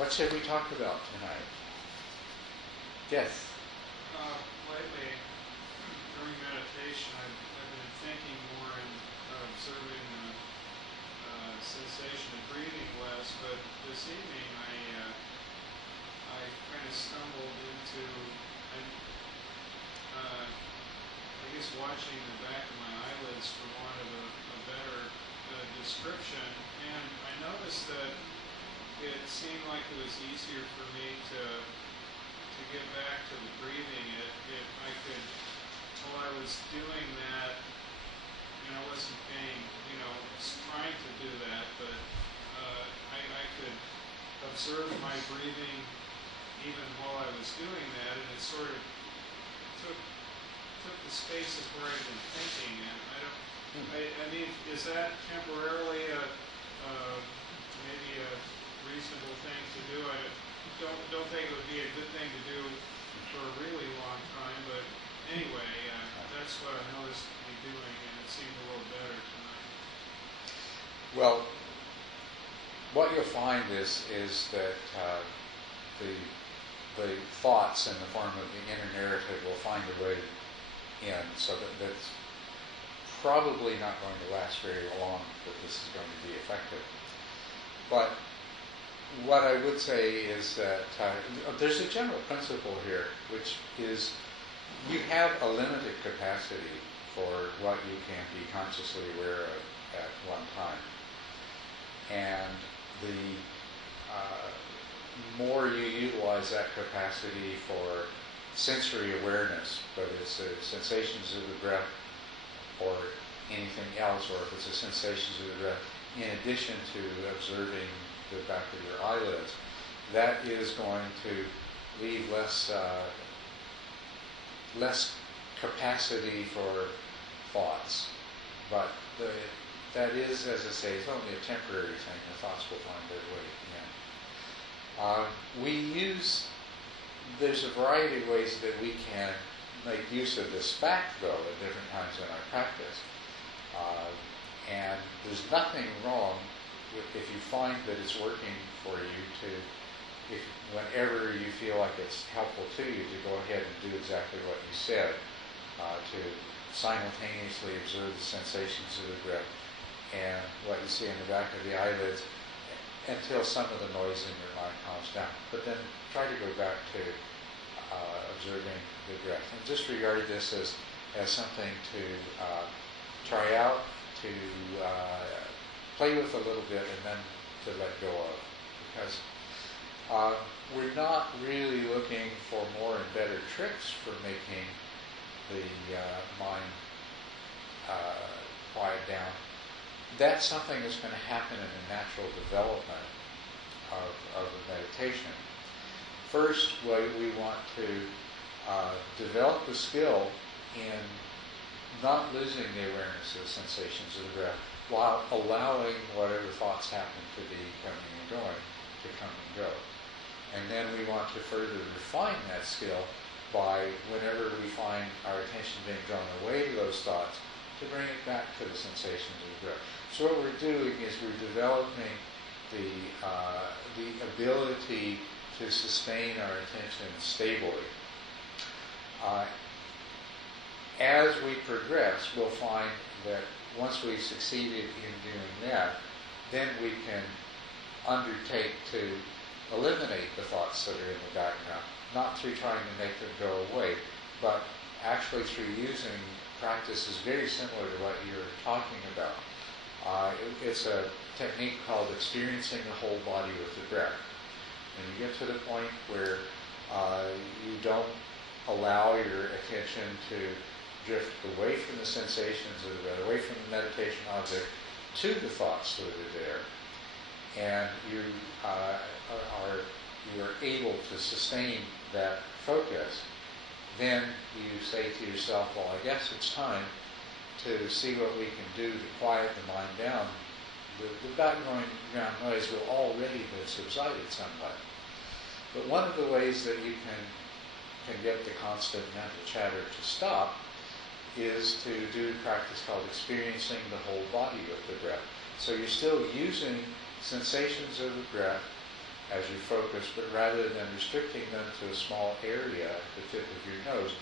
What should we talk about tonight? Yes. Lately, during meditation, I've been thinking more and observing the sensation of breathing less. But this evening, I kind of stumbled into, I guess, watching the back of my eyelids for want of a better description, and I noticed that it seemed like it was easier for me to get back to the breathing. I could, while I was doing that, I wasn't paying, trying to do that, but I could observe my breathing even while I was doing that, and it sort of took the space of where I'd been thinking. And I mean, is that temporarily maybe a reasonable thing to do? I don't think it would be a good thing to do for a really long time, but anyway, that's what I noticed me doing, and it seemed a little better tonight. Well, what you'll find is that the thoughts in the form of the inner narrative will find a way in, so that's probably not going to last very long, that this is going to be effective. But what I would say is that there's a general principle here, which is you have a limited capacity for what you can be consciously aware of at one time. And the more you utilize that capacity for sensory awareness, whether it's the sensations of the breath or anything else, or if it's the sensations of the breath in addition to observing the back of your eyelids, that is going to leave less capacity for thoughts. But that is, as I say, it's only a temporary thing. The thoughts will find their way in. There's a variety of ways that we can make use of this fact, though, at different times in our practice. And there's nothing wrong if you find that it's working for you whenever you feel like it's helpful to you, to go ahead and do exactly what you said, to simultaneously observe the sensations of the breath and what you see in the back of the eyelids until some of the noise in your mind calms down. But then try to go back to observing the breath. And just regard this as something to try out, to play with a little bit, and then to let go of. Because we're not really looking for more and better tricks for making the mind quiet down. That's something that's going to happen in the natural development of the meditation. First, we want to develop the skill in not losing the awareness of the sensations of the breath while allowing whatever thoughts happen to be coming and going to come and go. And then we want to further refine that skill by, whenever we find our attention being drawn away to those thoughts, to bring it back to the sensations of the breath. So what we're doing is we're developing the ability to sustain our attention stably. As we progress, we'll find that once we've succeeded in doing that, then we can undertake to eliminate the thoughts that are in the background, not through trying to make them go away, but actually through using practices very similar to what you're talking about. It's a technique called experiencing the whole body with the breath. When you get to the point where you don't allow your attention to drift away from the sensations of the breath, away from the meditation object, to the thoughts that are there, and you are able to sustain that focus, then you say to yourself, well, I guess it's time to see what we can do to quiet the mind down. The background noise will already have subsided somewhat. But one of the ways that you can get the constant mental chatter to stop is to do a practice called experiencing the whole body with the breath. So you're still using sensations of the breath as you focus, but rather than restricting them to a small area at the tip of your nose,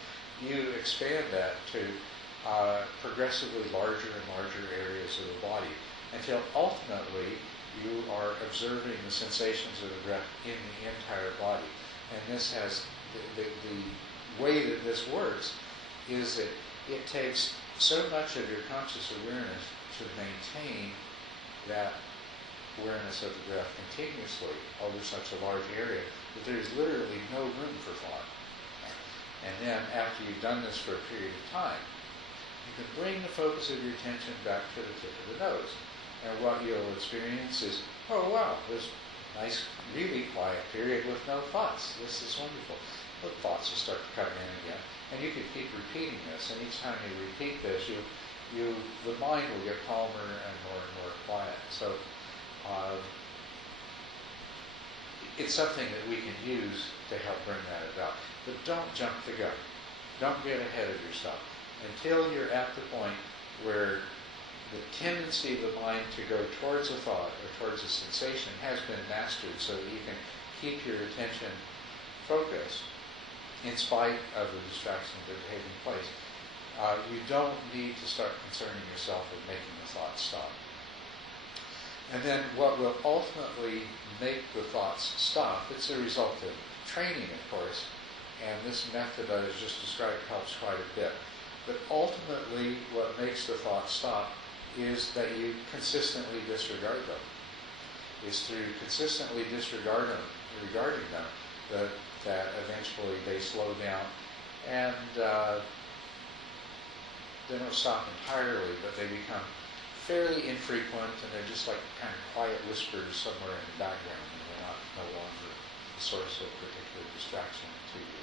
you expand that to progressively larger and larger areas of the body until ultimately you are observing the sensations of the breath in the entire body. And this has, the way that this works is that it takes so much of your conscious awareness to maintain that awareness of the breath continuously over such a large area that there is literally no room for thought. And then after you've done this for a period of time, you can bring the focus of your attention back to the tip of the nose. And what you'll experience is, oh wow, this nice, really quiet period with no thoughts. This is wonderful. The thoughts will start to come in again. And you can keep repeating this. And each time you repeat this, the mind will get calmer and more quiet. So it's something that we can use to help bring that about. But don't jump the gun. Don't get ahead of yourself until you're at the point where the tendency of the mind to go towards a thought or towards a sensation has been mastered so that you can keep your attention focused in spite of the distractions that are taking place. You don't need to start concerning yourself with making the thoughts stop. And then what will ultimately make the thoughts stop, it's a result of training, of course, and this method that I just described helps quite a bit. But ultimately, what makes the thoughts stop is that you consistently disregard them. It's through consistently regarding them that eventually they slow down, and they don't stop entirely, but they become fairly infrequent, and they're just like kind of quiet whispers somewhere in the background, and they're no longer the source of particular distraction to you.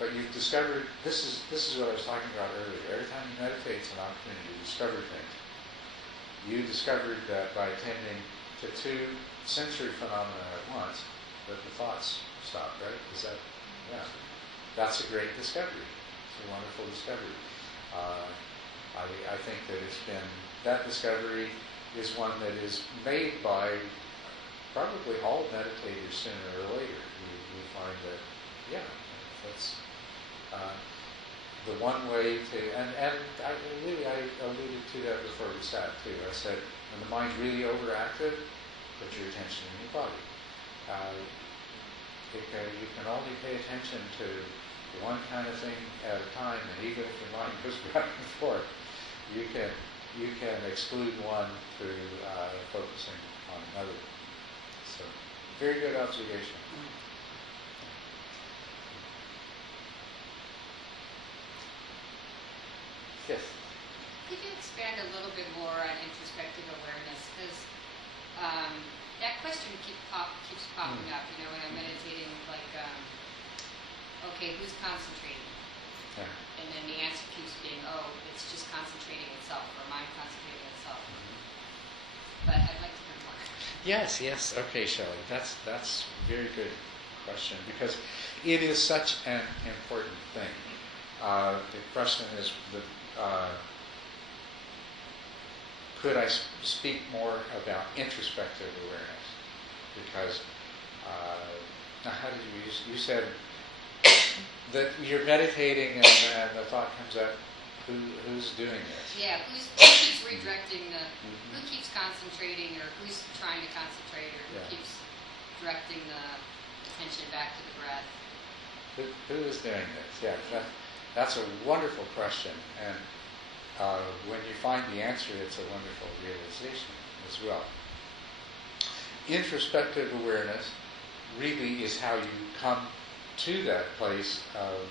But you've discovered, this is what I was talking about earlier. Every time you meditate, it's an opportunity to discover things. You discovered that by attending to two sensory phenomena at once, that the thoughts stop, right? Is that, yeah. That's a great discovery. It's a wonderful discovery. I think that that discovery is one that is made by probably all meditators sooner or later. We find that, yeah, that's the one way to, and I alluded to that before we sat too. I said, when the mind's really overactive, put your attention in your body. You can only pay attention to one kind of thing at a time, and even if your mind goes back and forth, you can exclude one through focusing on another. So, very good observation. Yes. Could you expand a little bit more on introspective awareness? Because that question keeps popping up. You know, when I'm meditating, like, okay, who's concentrating? Yeah. And then the answer keeps being, oh, it's just concentrating itself, or mind concentrating itself. But I'd like to hear more. Yes. Okay, Shelley. That's a very good question, because it is such an important thing. The question is, could I speak more about introspective awareness? Because now, how did you said that you're meditating and the thought comes up, who's doing this? Yeah, who keeps redirecting who keeps concentrating, or who's trying to concentrate, or who keeps directing the attention back to the breath? Who is doing this? Yeah, that's a wonderful question, and when you find the answer, it's a wonderful realization as well. Introspective awareness really is how you come to that place of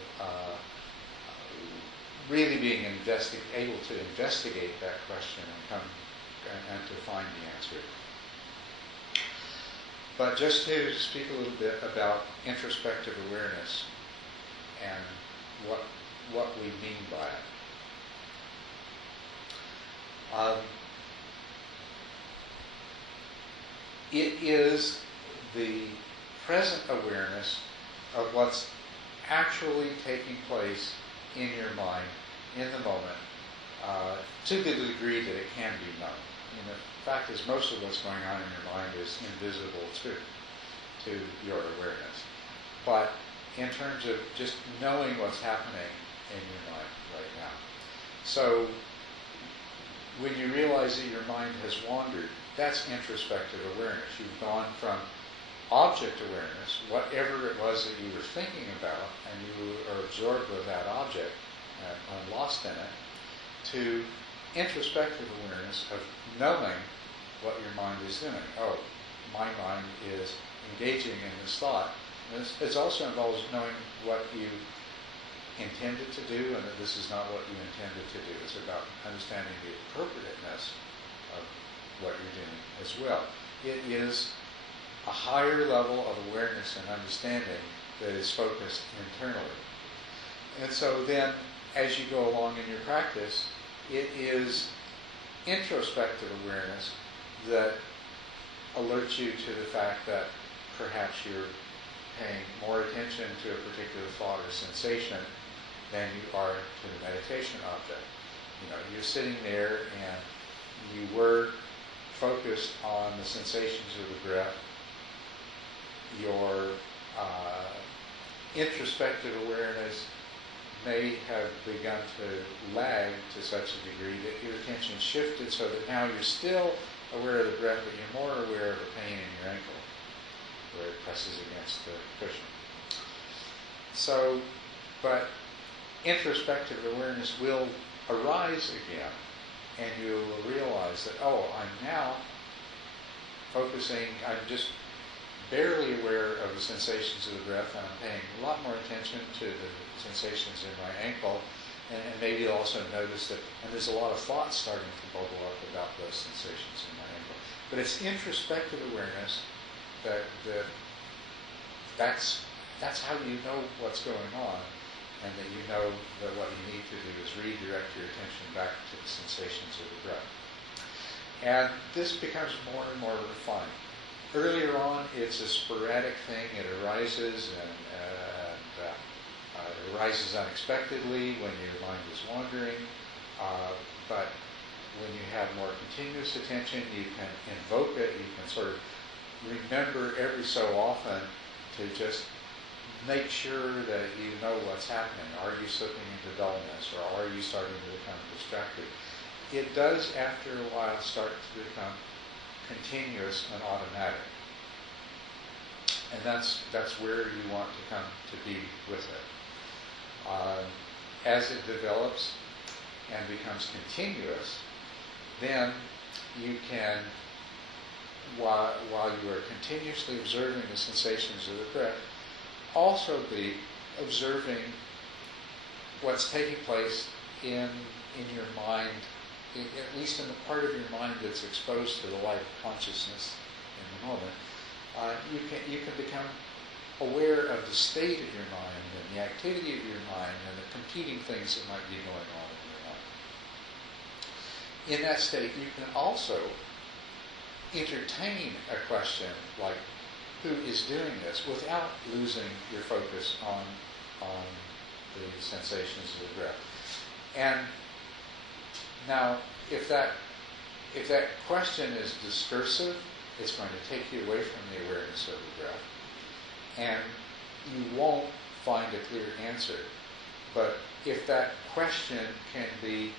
really being able to investigate that question and to find the answer. But just to speak a little bit about introspective awareness and what we mean by it. It is the present awareness of what's actually taking place in your mind in the moment, to the degree that it can be known. the fact is, most of what's going on in your mind is invisible to your awareness. But in terms of just knowing what's happening in your mind right now. So when you realize that your mind has wandered, that's introspective awareness. You've gone from object awareness, whatever it was that you were thinking about, and you are absorbed with that object and lost in it, to introspective awareness of knowing what your mind is doing. Oh, my mind is engaging in this thought. And it also involves knowing what you intended to do and that this is not what you intended to do. It's about understanding the appropriateness of what you're doing as well. It is a higher level of awareness and understanding that is focused internally. And so then, as you go along in your practice, it is introspective awareness that alerts you to the fact that perhaps you're paying more attention to a particular thought or sensation than you are to the meditation object. You're sitting there and you were focused on the sensations of the breath. Your introspective awareness may have begun to lag to such a degree that your attention shifted so that now you're still aware of the breath, but you're more aware of the pain in your ankle where it presses against the cushion. So, but introspective awareness will arise again, and you'll realize that, oh, I'm now focusing, I'm just barely aware of the sensations of the breath, and I'm paying a lot more attention to the sensations in my ankle, and maybe you'll also notice that, and there's a lot of thoughts starting to bubble up about those sensations in my ankle. But it's introspective awareness that's how you know what's going on, and that you know that what you need to do is redirect your attention back to the sensations of the breath. And this becomes more and more refined. Earlier on, it's a sporadic thing. It arises and it arises unexpectedly when your mind is wandering. But when you have more continuous attention, you can invoke it. You can sort of remember every so often to just make sure that you know what's happening. Are you slipping into dullness, or are you starting to become distracted? It does, after a while, start to become continuous and automatic. And that's where you want to come to be with it. As it develops and becomes continuous, then you can, while you are continuously observing the sensations of the breath, also be observing what's taking place in your mind, at least in the part of your mind that's exposed to the light of consciousness in the moment. You can become aware of the state of your mind and the activity of your mind and the competing things that might be going on in your mind. In that state, you can also entertain a question like, who is doing this, without losing your focus on the sensations of the breath. And now, if that question is discursive, it's going to take you away from the awareness of the breath, and you won't find a clear answer. But if that question can be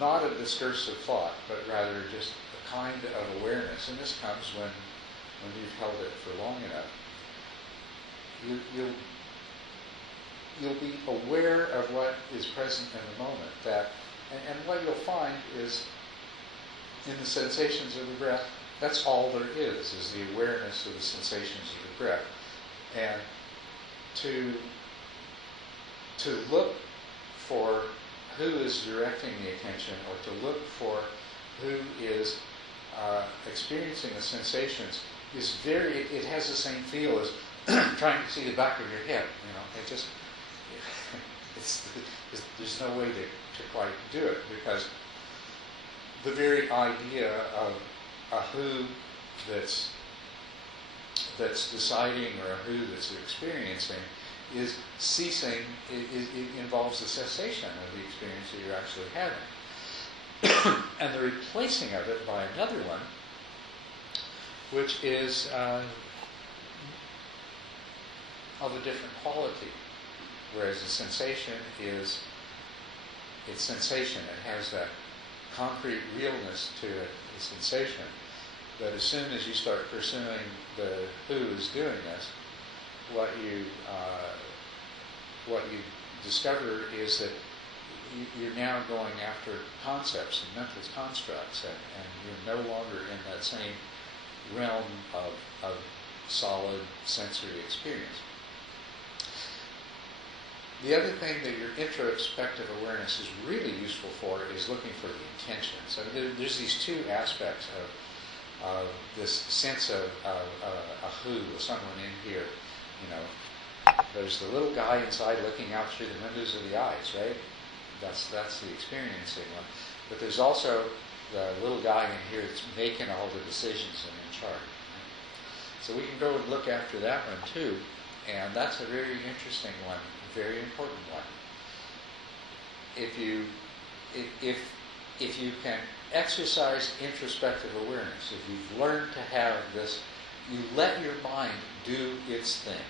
not a discursive thought, but rather just a kind of awareness, and this comes when you've held it for long enough, you'll be aware of what is present in the moment. And what you'll find is, in the sensations of the breath, that's all there is the awareness of the sensations of the breath. And to look for who is directing the attention, or to look for who is experiencing the sensations, it has the same feel as trying to see the back of your head. There's no way to quite do it, because the very idea of a who that's deciding, or a who that's experiencing, is ceasing. It involves the cessation of the experience that you're actually having. and the replacing of it by another one, which is of a different quality. Whereas a sensation is, it's sensation. It has that concrete realness to it, the sensation. But as soon as you start pursuing the who's doing this, what you discover is that you're now going after concepts and mental constructs, and you're no longer in that same realm of solid sensory experience. The other thing that your introspective awareness is really useful for is looking for the intentions. I mean, there's these two aspects of this sense of a who, someone in here. You know, there's the little guy inside looking out through the windows of the eyes, right? That's the experiencing one. But there's also the little guy in here that's making all the decisions and in charge. So we can go and look after that one too, and that's a very interesting one, a very important one. If you can exercise introspective awareness, if you've learned to have this, you let your mind do its thing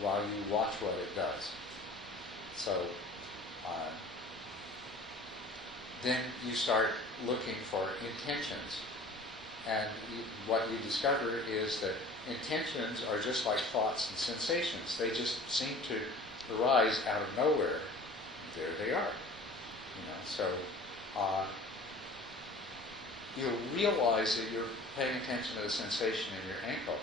while you watch what it does. So then you start looking for intentions. And what you discover is that intentions are just like thoughts and sensations. They just seem to arise out of nowhere. There they are. You know, so you'll realize that you're paying attention to the sensation in your ankle.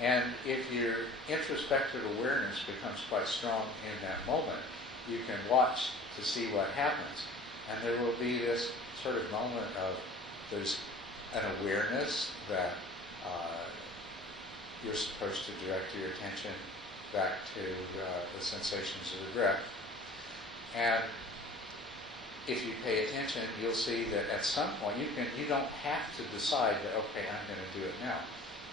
And if your introspective awareness becomes quite strong in that moment, you can watch to see what happens. And there will be this sort of moment of, there's an awareness that you're supposed to direct your attention back to the sensations of the breath. And if you pay attention, you'll see that at some point you don't have to decide that, okay, I'm going to do it now.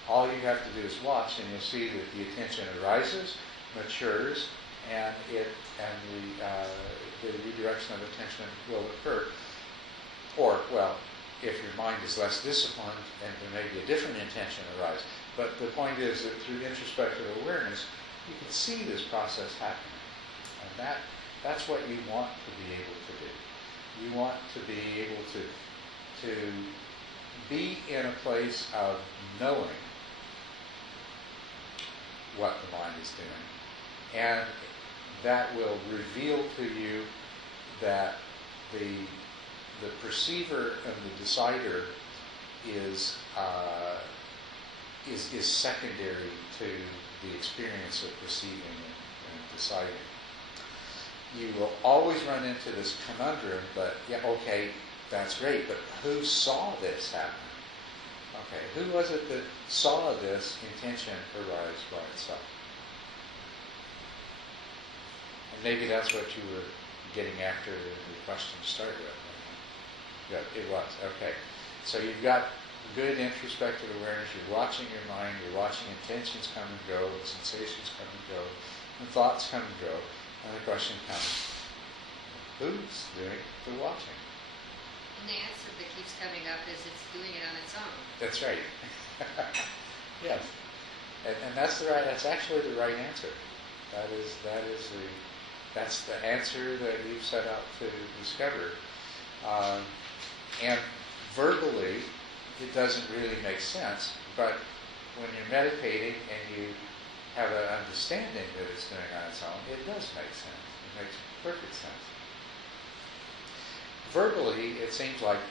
All you have to do is watch, and you'll see that the attention arises, matures, and the redirection of attention will occur. Or, well, if your mind is less disciplined, then there may be a different intention arise. But the point is that through introspective awareness, you can see this process happening. And that's what you want to be able to do. You want to be able to be in a place of knowing what the mind is doing. And that will reveal to you that the perceiver and the decider is secondary to the experience of perceiving and deciding. You will always run into this conundrum, but yeah, okay, that's great, but who saw this happen? Okay, who was it that saw this intention arise by itself? And maybe that's what you were getting after the question started with. Yeah, it was. Okay. So you've got good introspective awareness, you're watching your mind, you're watching intentions come and go, sensations come and go, and thoughts come and go, and the question comes, who's doing the watching? And the answer that keeps coming up is it's doing it on its own. That's right. Yes. And that's actually the right answer. That's the answer that you've set out to discover. And verbally, it doesn't really make sense, but when you're meditating and you have an understanding that it's doing on its own, it does make sense. It makes perfect sense. Verbally, it seems like,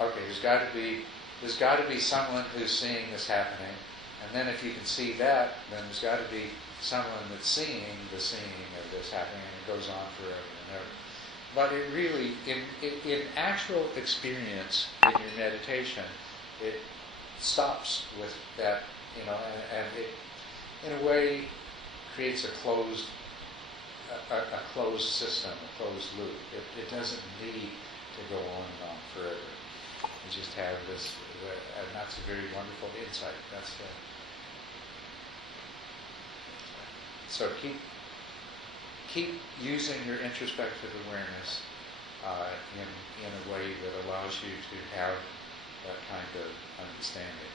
okay, there's got to be someone who's seeing this happening, and then if you can see that, then there's got to be someone that's seeing the seeing of this happening, and it goes on forever and ever. But it really, in actual experience in your meditation, it stops with that, and it, in a way, creates a closed system, a closed loop. It doesn't need to go on and on forever. You just have this, and that's a very wonderful insight. So keep using your introspective awareness in a way that allows you to have that kind of understanding.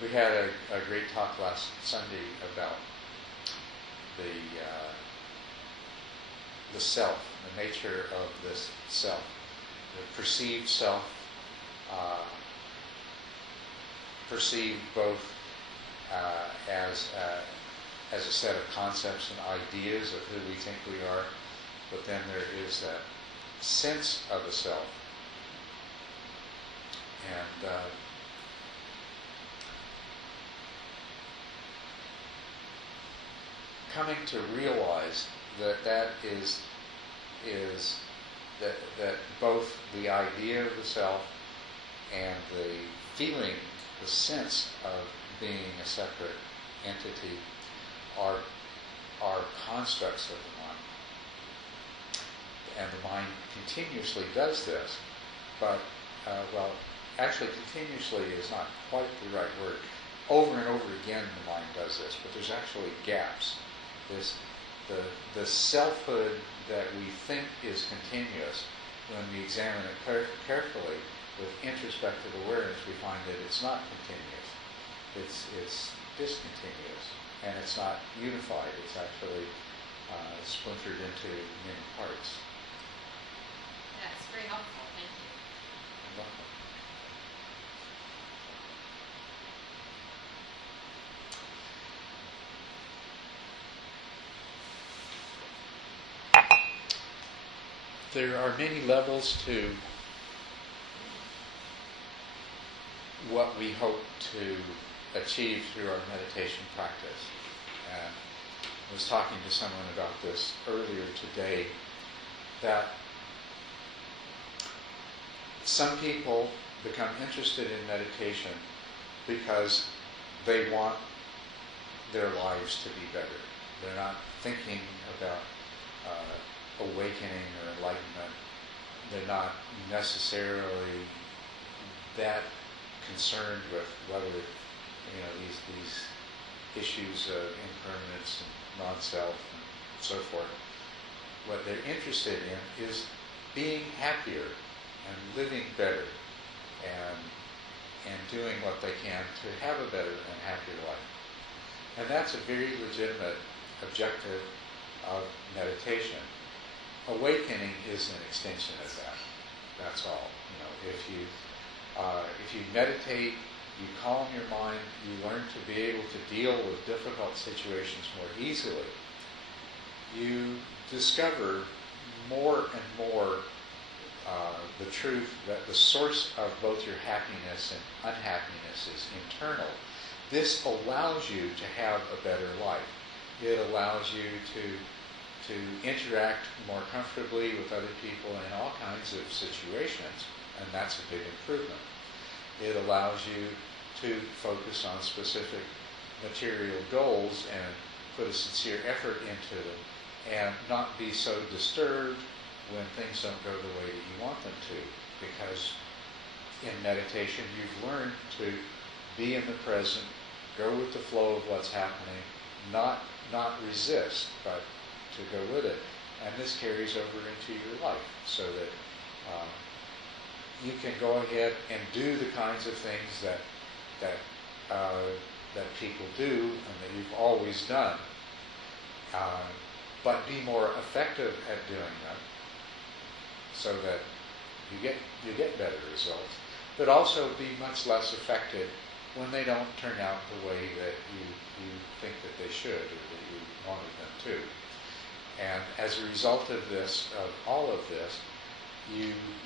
We had a great talk last Sunday about the self, the nature of this self, the perceived self, perceived both as a set of concepts and ideas of who we think we are, but then there is that sense of a self. And coming to realize that both the idea of the self and the feeling, the sense of being a separate entity are constructs of the mind. And the mind continuously does this, but, actually continuously is not quite the right word. Over and over again the mind does this, but there's actually gaps. The selfhood that we think is continuous, when we examine it carefully with introspective awareness, we find that it's not continuous. It's discontinuous, and it's not unified. It's actually splintered into many parts. Yeah, it's very helpful. Thank you. You're welcome. There are many levels to what we hope to achieve through our meditation practice. And I was talking to someone about this earlier today, that some people become interested in meditation because they want their lives to be better. They're not thinking about awakening or enlightenment. They're not necessarily that concerned with whether these issues of impermanence and non-self and so forth. What they're interested in is being happier and living better and doing what they can to have a better and happier life. And that's a very legitimate objective of meditation. Awakening is an extension of that. That's all. If you meditate, you calm your mind, you learn to be able to deal with difficult situations more easily, you discover more and more the truth that the source of both your happiness and unhappiness is internal. This allows you to have a better life. It allows you to interact more comfortably with other people in all kinds of situations, and that's a big improvement. It allows you to focus on specific material goals and put a sincere effort into them, and not be so disturbed when things don't go the way that you want them to, because in meditation you've learned to be in the present, go with the flow of what's happening, not resist, but to go with it. And this carries over into your life, so that you can go ahead and do the kinds of things that people do and that you've always done, but be more effective at doing them, so that you get better results. But also be much less affected when they don't turn out the way that you think that they should, or that you wanted them to. And as a result of this, of all of this,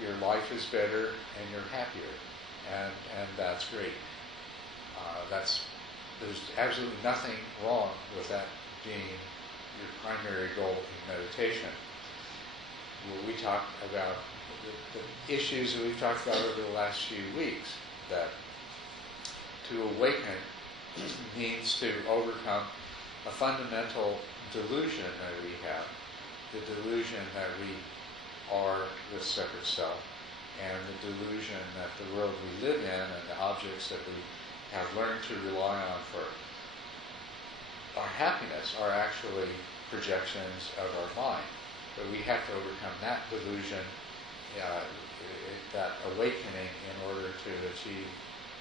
your life is better and you're happier, and that's great. There's absolutely nothing wrong with that being your primary goal in meditation. We talked about the issues that we've talked about over the last few weeks, that to awaken means to overcome a fundamental delusion that we have, the delusion that we are the separate self, and the delusion that the world we live in and the objects that we have learned to rely on for our happiness are actually projections of our mind. But we have to overcome that delusion, that awakening, in order to achieve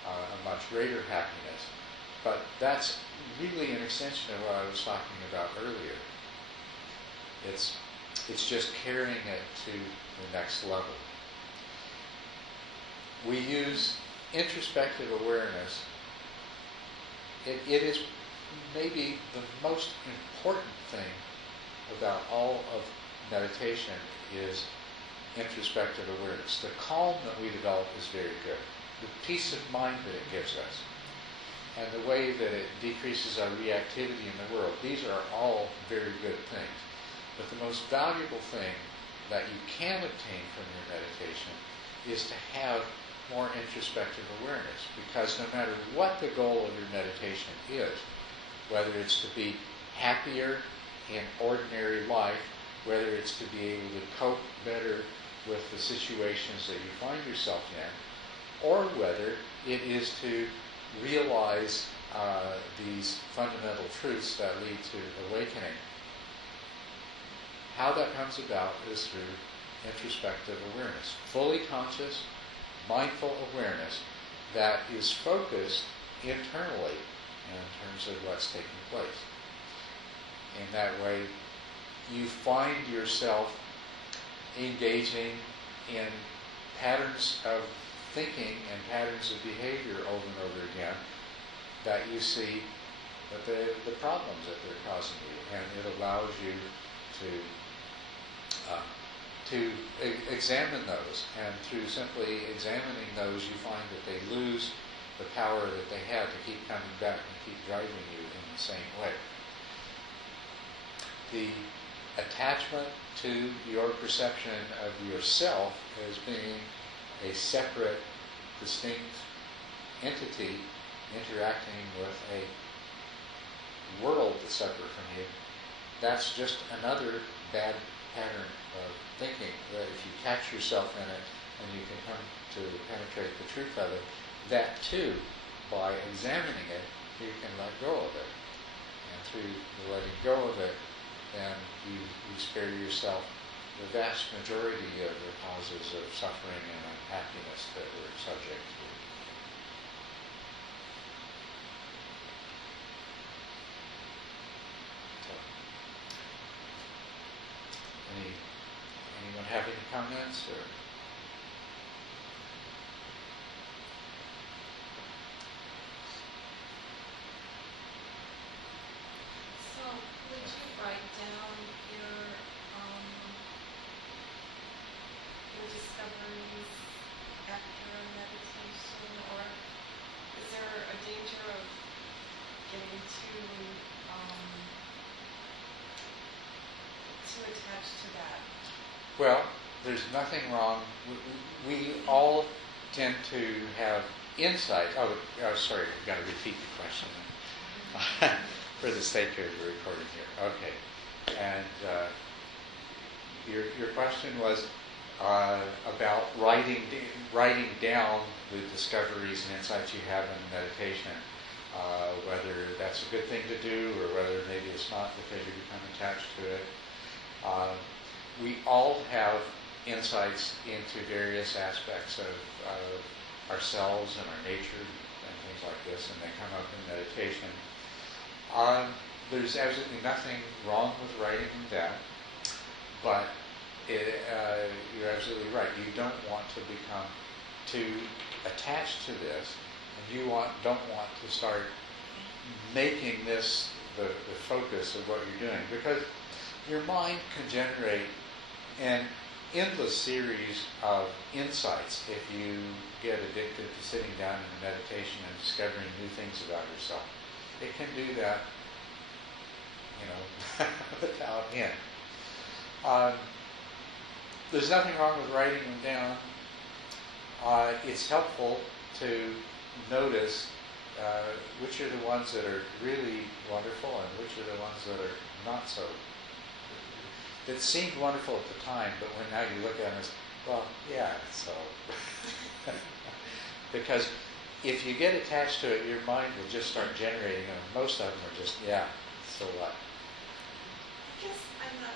a much greater happiness. But that's really an extension of what I was talking about earlier. It's just carrying it to the next level. We use introspective awareness. It is maybe the most important thing about all of meditation is introspective awareness. The calm that we develop is very good. The peace of mind that it gives us, and the way that it decreases our reactivity in the world, these are all very good things. But the most valuable thing that you can obtain from your meditation is to have more introspective awareness, because no matter what the goal of your meditation is, whether it's to be happier in ordinary life, whether it's to be able to cope better with the situations that you find yourself in, or whether it is to realize these fundamental truths that lead to awakening, how that comes about is through introspective awareness. Fully conscious, mindful awareness that is focused internally in terms of what's taking place. In that way, you find yourself engaging in patterns of thinking and patterns of behavior over and over again that you see that the problems that they're causing you, and it allows you to examine those, and through simply examining those, you find that they lose the power that they had to keep coming back and keep driving you in the same way. The attachment to your perception of yourself as being a separate, distinct entity interacting with a world that's separate from you, that's just another bad pattern of thinking, that if you catch yourself in it and you can come to penetrate the truth of it, that too, by examining it, you can let go of it. And through the letting go of it, then you spare yourself the vast majority of the causes of suffering and unhappiness that we're subject to. Anyone have any comments? Or? So, would you write down your discoveries after a meditation, or is there a danger of getting too attached to that? Well, there's nothing wrong. We all tend to have insight. Oh, sorry, I've got to repeat the question for the sake of the recording here. Okay. And your question was about writing down the discoveries and insights you have in meditation, whether that's a good thing to do or whether maybe it's not because you become attached to it. We all have insights into various aspects of ourselves and our nature and things like this, and they come up in meditation. There's absolutely nothing wrong with writing them down, but you're absolutely right. You don't want to become too attached to this, and you don't want to start making this the focus of what you're doing, because your mind can generate an endless series of insights if you get addicted to sitting down in meditation and discovering new things about yourself. It can do that, without end. There's nothing wrong with writing them down. It's helpful to notice which are the ones that are really wonderful and which are the ones that are not so. That seemed wonderful at the time, but when now you look at them, so. Because if you get attached to it, your mind will just start generating them. Most of them are just, so what? I guess I'm not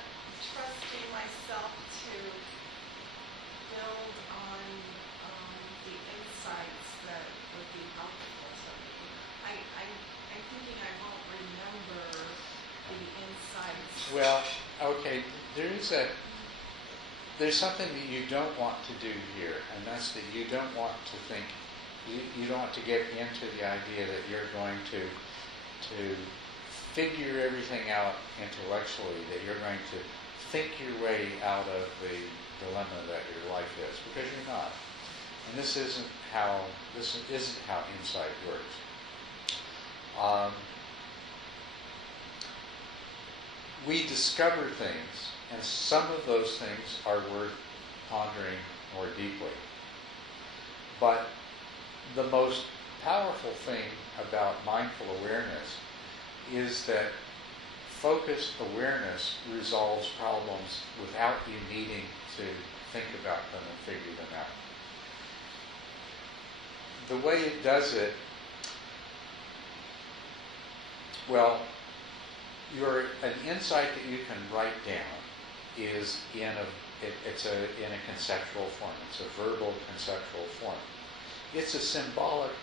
trusting myself to build on the insights that would be helpful to me. I'm thinking I won't remember the insights. Well, okay, there's something that you don't want to do here, and that's that you don't want to think, you don't want to get into the idea that you're going to figure everything out intellectually, that you're going to think your way out of the dilemma that your life is, because you're not. And this isn't how insight works. We discover things, and some of those things are worth pondering more deeply. But the most powerful thing about mindful awareness is that focused awareness resolves problems without you needing to think about them and figure them out. The way it does it, well, an insight that you can write down is in a conceptual form. It's a verbal conceptual form. It's a symbolic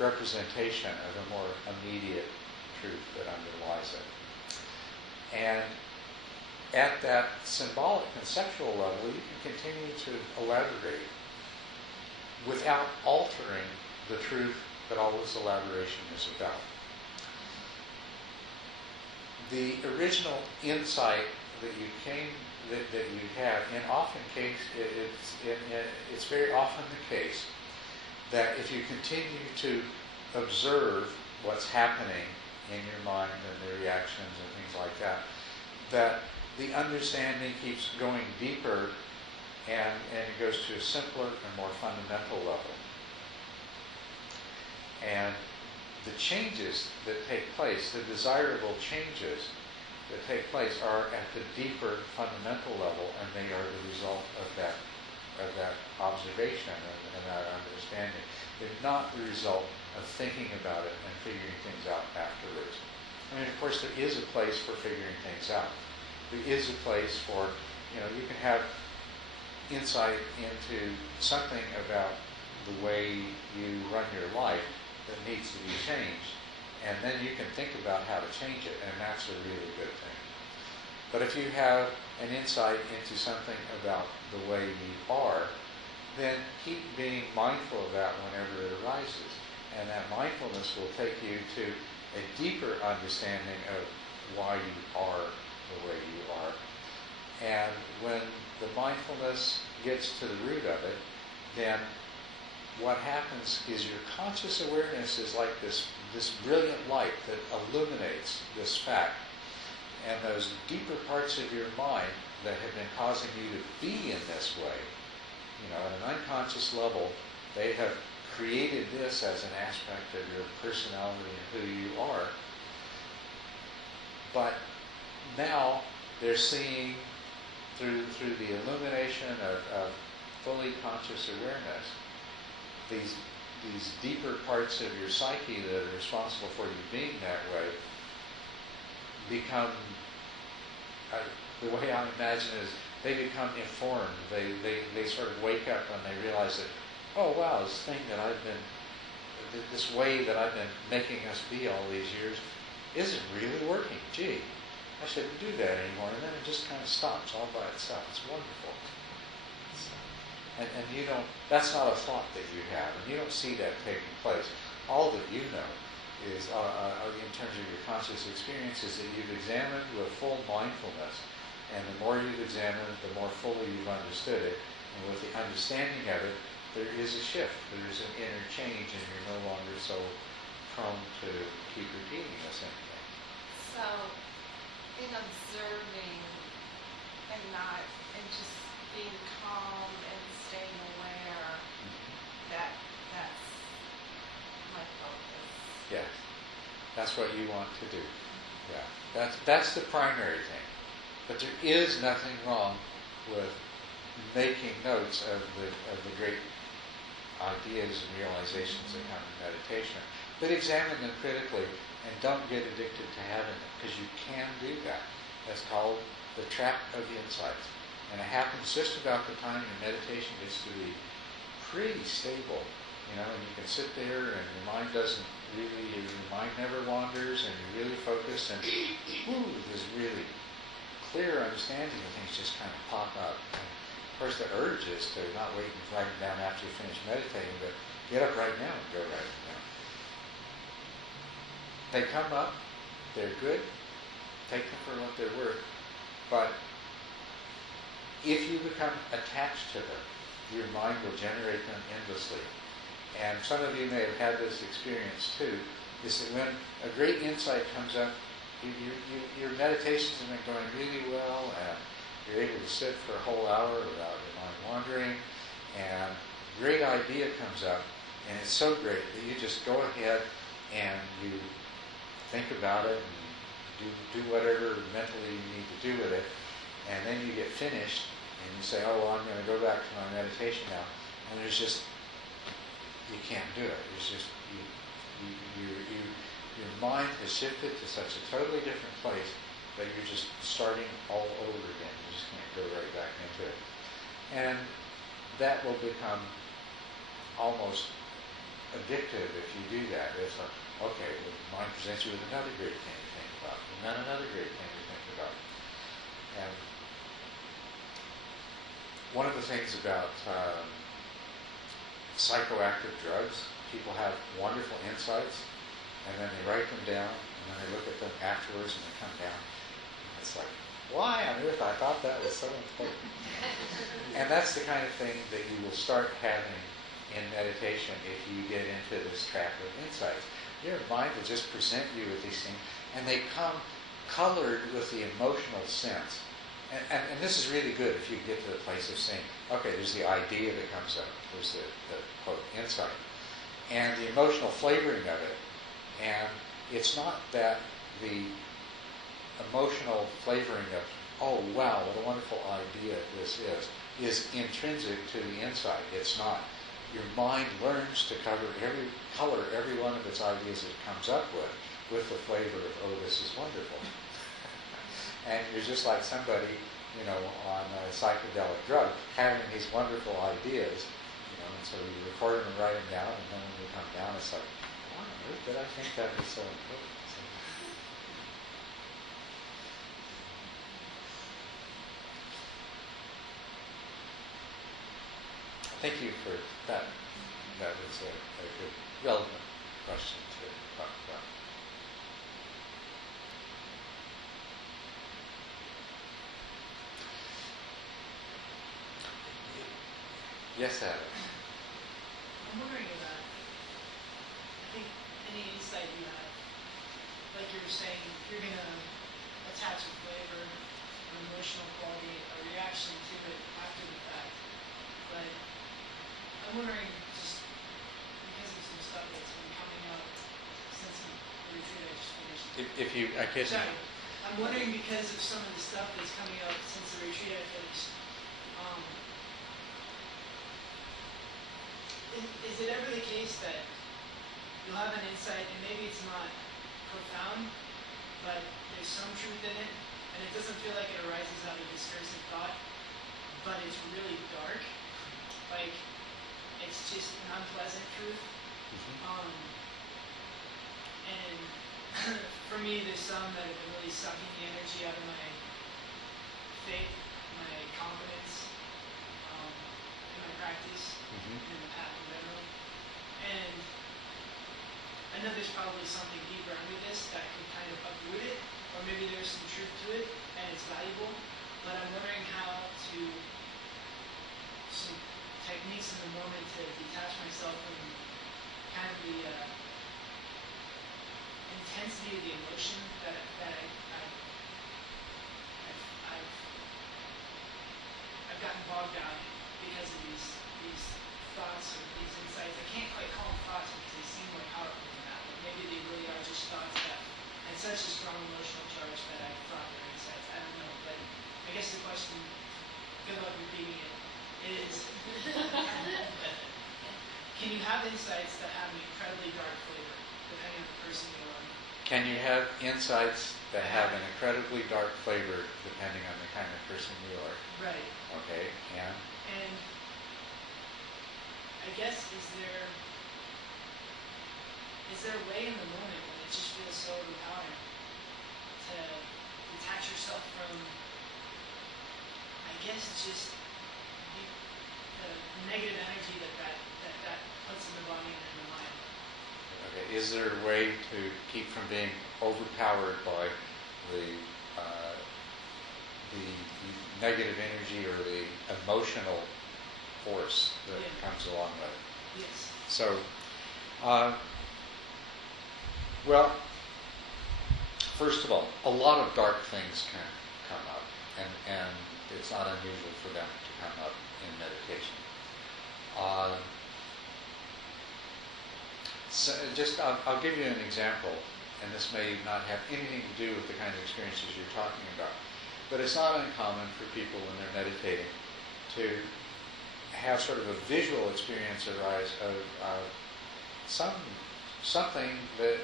representation of a more immediate truth that underlies it. And at that symbolic conceptual level, you can continue to elaborate without altering the truth that all this elaboration is about. The original insight that you have, it's very often the case that if you continue to observe what's happening in your mind and the reactions and things like that, that the understanding keeps going deeper and it goes to a simpler and more fundamental level. And the changes that take place, the desirable changes that take place, are at the deeper fundamental level, and they are the result of that observation and that understanding. They're not the result of thinking about it and figuring things out afterwards. I mean, of course, there is a place for figuring things out. There is a place for, you can have insight into something about the way you run your life that needs to be changed, and then you can think about how to change it, and that's a really good thing. But if you have an insight into something about the way you are, then keep being mindful of that whenever it arises. And that mindfulness will take you to a deeper understanding of why you are the way you are. And when the mindfulness gets to the root of it, then what happens is your conscious awareness is like this brilliant light that illuminates this fact. And those deeper parts of your mind that have been causing you to be in this way, at an unconscious level, they have created this as an aspect of your personality and who you are. But now they're seeing through the illumination of fully conscious awareness, these deeper parts of your psyche that are responsible for you being that way become, the way I imagine is, they become informed. They sort of wake up when they realize that, oh wow, this way that I've been making us be all these years isn't really working. Gee, I shouldn't do that anymore. And then it just kind of stops all by itself. It's wonderful. And that's not a thought that you have, and you don't see that taking place. All that you know is, in terms of your conscious experience, is that you've examined with full mindfulness, and the more you've examined, the more fully you've understood it, and with the understanding of it, there is a shift, there is an inner change, and you're no longer so prone to keep repeating the same thing. So, in observing and just being calm and staying aware, that's my focus. Yes, that's what you want to do. Yeah, that's the primary thing. But there is nothing wrong with making notes of the great ideas and realizations that come in meditation. But examine them critically and don't get addicted to having them, because you can do that. That's called the trap of insights. And it happens just about the time your meditation gets to be pretty stable, and you can sit there and your mind doesn't really, your mind never wanders and you're really focused and this really clear understanding of things just kind of pop up. And of course the urge is to not wait and write them down after you finish meditating, but get up right now and go write them down. They come up, they're good, take them for what they're worth, but if you become attached to them, your mind will generate them endlessly. And some of you may have had this experience too, is that when a great insight comes up, your meditations have been going really well, and you're able to sit for a whole hour without your mind wandering, and a great idea comes up, and it's so great that you just go ahead and you think about it, and do whatever mentally you need to do with it, and then you get finished, and you say, oh, well, I'm going to go back to my meditation now, and there's just, you can't do it. It's just, your mind has shifted to such a totally different place that you're just starting all over again. You just can't go right back into it. And that will become almost addictive if you do that. It's like, okay, well, the mind presents you with another great thing to think about, and then another great thing to think about. And one of the things about psychoactive drugs, people have wonderful insights, and then they write them down, and then they look at them afterwards, and they come down, and it's like, why on earth I thought that was so important? And that's the kind of thing that you will start having in meditation if you get into this trap of insights. Your mind will just present you with these things, and they come colored with the emotional sense. And this is really good if you get to the place of saying, okay, there's the idea that comes up, there's the quote, insight, and the emotional flavoring of it. And it's not that the emotional flavoring of, oh wow, what a wonderful idea this is intrinsic to the insight. It's not. Your mind learns to color every one of its ideas it comes up with the flavor of, oh, this is wonderful. And you're just like somebody, on a psychedelic drug, having these wonderful ideas, and so you record them and write them down, and then when you come down, it's like, why on earth did I think that was so important? So, thank you for that. That was a good, relevant question to talk about. Yes, Adam. I'm wondering about, I think any insight you have, like you were saying, you're going to attach a flavor, an emotional quality, a reaction to it after the fact. But I'm wondering, just because of some stuff that's been coming up since the retreat I just finished. I could. Sorry. I'm wondering because of some of the stuff that's coming up since the retreat I finished. Is it ever the case that you'll have an insight, and maybe it's not profound, but there's some truth in it, and it doesn't feel like it arises out of discursive thought, but it's really dark, like it's just an unpleasant truth. And for me, there's some that have been really sucking the energy out of my faith, my confidence, in my practice, in the path in general. And I know there's probably something deeper under this that could kind of uproot it, or maybe there's some truth to it and it's valuable, but I'm wondering how to, some techniques in the moment to detach myself from kind of the intensity of the emotion that I've gotten bogged down in because of these thoughts or these insights. I can't quite call them thoughts because they seem more powerful than that, but maybe they really are just thoughts that had such a strong emotional charge that I thought they're insights. I don't know, but I guess the question, good luck repeating it, is can you have insights that have an incredibly dark flavor, depending on the person you are? Can you have insights that have an incredibly dark flavor depending on the kind of person you are? Right. Okay, and And I guess is there a way in the moment when it just feels so overpowering to detach yourself from, I guess, just the negative energy that puts in the body and in the mind? okay, is there a way to keep from being overpowered by the negative energy or the emotional force that comes along with it? Yes. So, well, first of all, a lot of dark things can come up, and it's not unusual for them to come up in meditation. So I'll give you an example, and this may not have anything to do with the kind of experiences you're talking about, but it's not uncommon for people when they're meditating to have sort of a visual experience arise of something that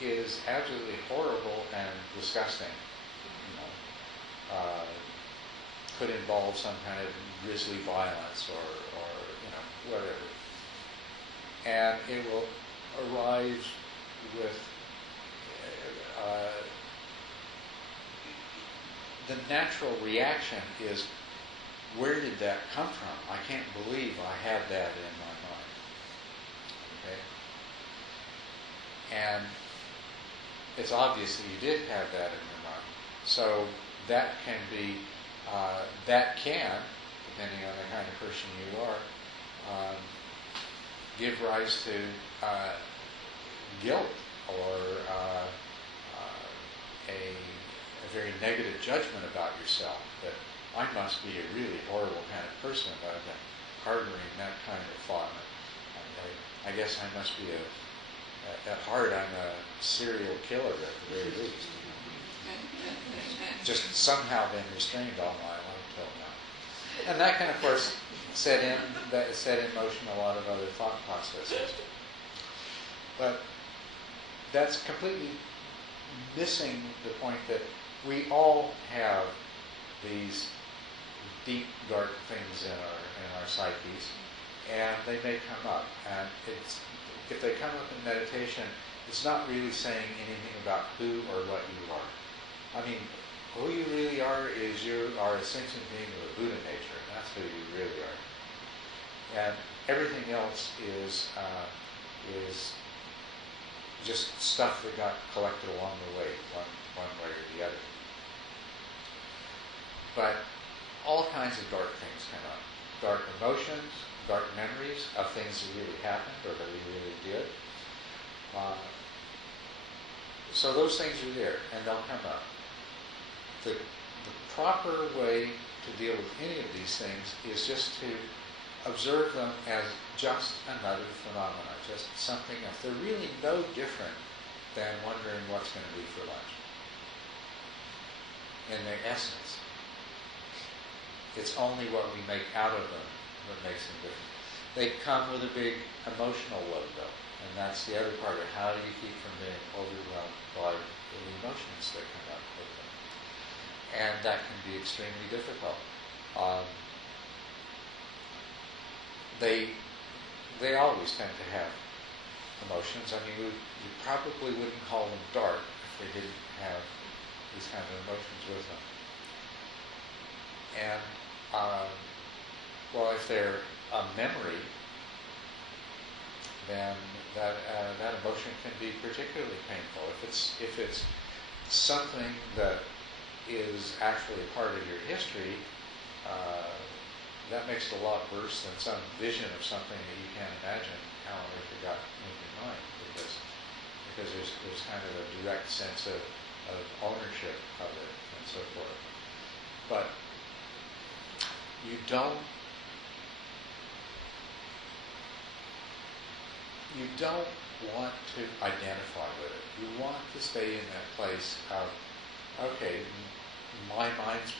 is absolutely horrible and disgusting. Could involve some kind of grisly violence or whatever, and it will arise with the natural reaction is, where did that come from? I can't believe I had that in my mind. Okay? And it's obvious that you did have that in your mind. So that can be, depending on the kind of person you are, give rise to guilt or a very negative judgment about yourself, that I must be a really horrible kind of person if I've been harboring that kind of thought. I guess I must be at heart I'm a serial killer at the very least. Just somehow been restrained all my life till now. And that can, of course, set in motion a lot of other thought processes. But that's completely missing the point that we all have these deep, dark things in our psyches, and they may come up. And if they come up in meditation, it's not really saying anything about who or what you are. I mean, who you really are is you are a sentient being with a Buddha nature, and that's who you really are. And everything else is just stuff that got collected along the way, one way or the other. But all kinds of dark things come up. Dark emotions, dark memories of things that really happened or that we really did. So those things are there, and they'll come up. The proper way to deal with any of these things is just to observe them as just another phenomenon, just something else. They're really no different than wondering what's going to be for lunch. In their essence, it's only what we make out of them that makes them different. They come with a big emotional load, though, and that's the other part of how do you keep from being overwhelmed by the emotions that come up with them. And that can be extremely difficult. They always tend to have emotions. I mean, you probably wouldn't call them dark if they didn't have these kinds of emotions with them. And, if they're a memory, then that emotion can be particularly painful. If it's something that is actually a part of your history, that makes it a lot worse than some vision of something that you can't imagine how on earth it got in your mind, because there's kind of a direct sense of ownership of it and so forth. But you don't want to identify with it. You want to stay in that place of, okay, my mind's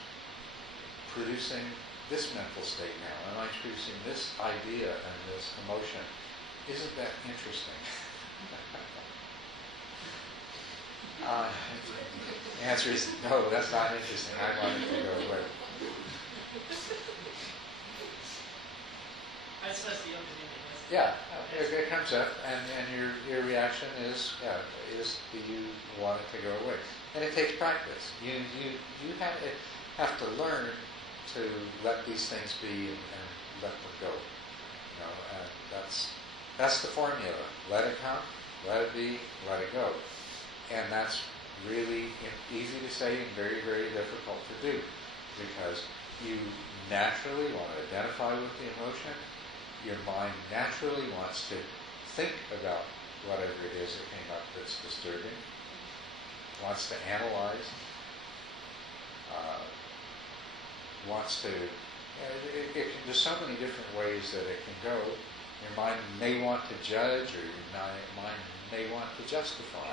producing this mental state now, and I'm producing this idea and this emotion. Isn't that interesting? Uh, the answer is no, that's not interesting. I want it to go away. That's the open-ended. Yeah, it comes up, and your reaction is, do you want it to go away? And it takes practice. You have to learn to let these things be and let them go. You know, and that's the formula. Let it come, let it be, let it go. And that's really easy to say and very, very difficult to do, because you naturally want to identify with the emotion. Your mind naturally wants to think about whatever it is that came up that's disturbing, wants to analyze, wants to, there's so many different ways that it can go. Your mind may want to judge, or your mind may want to justify,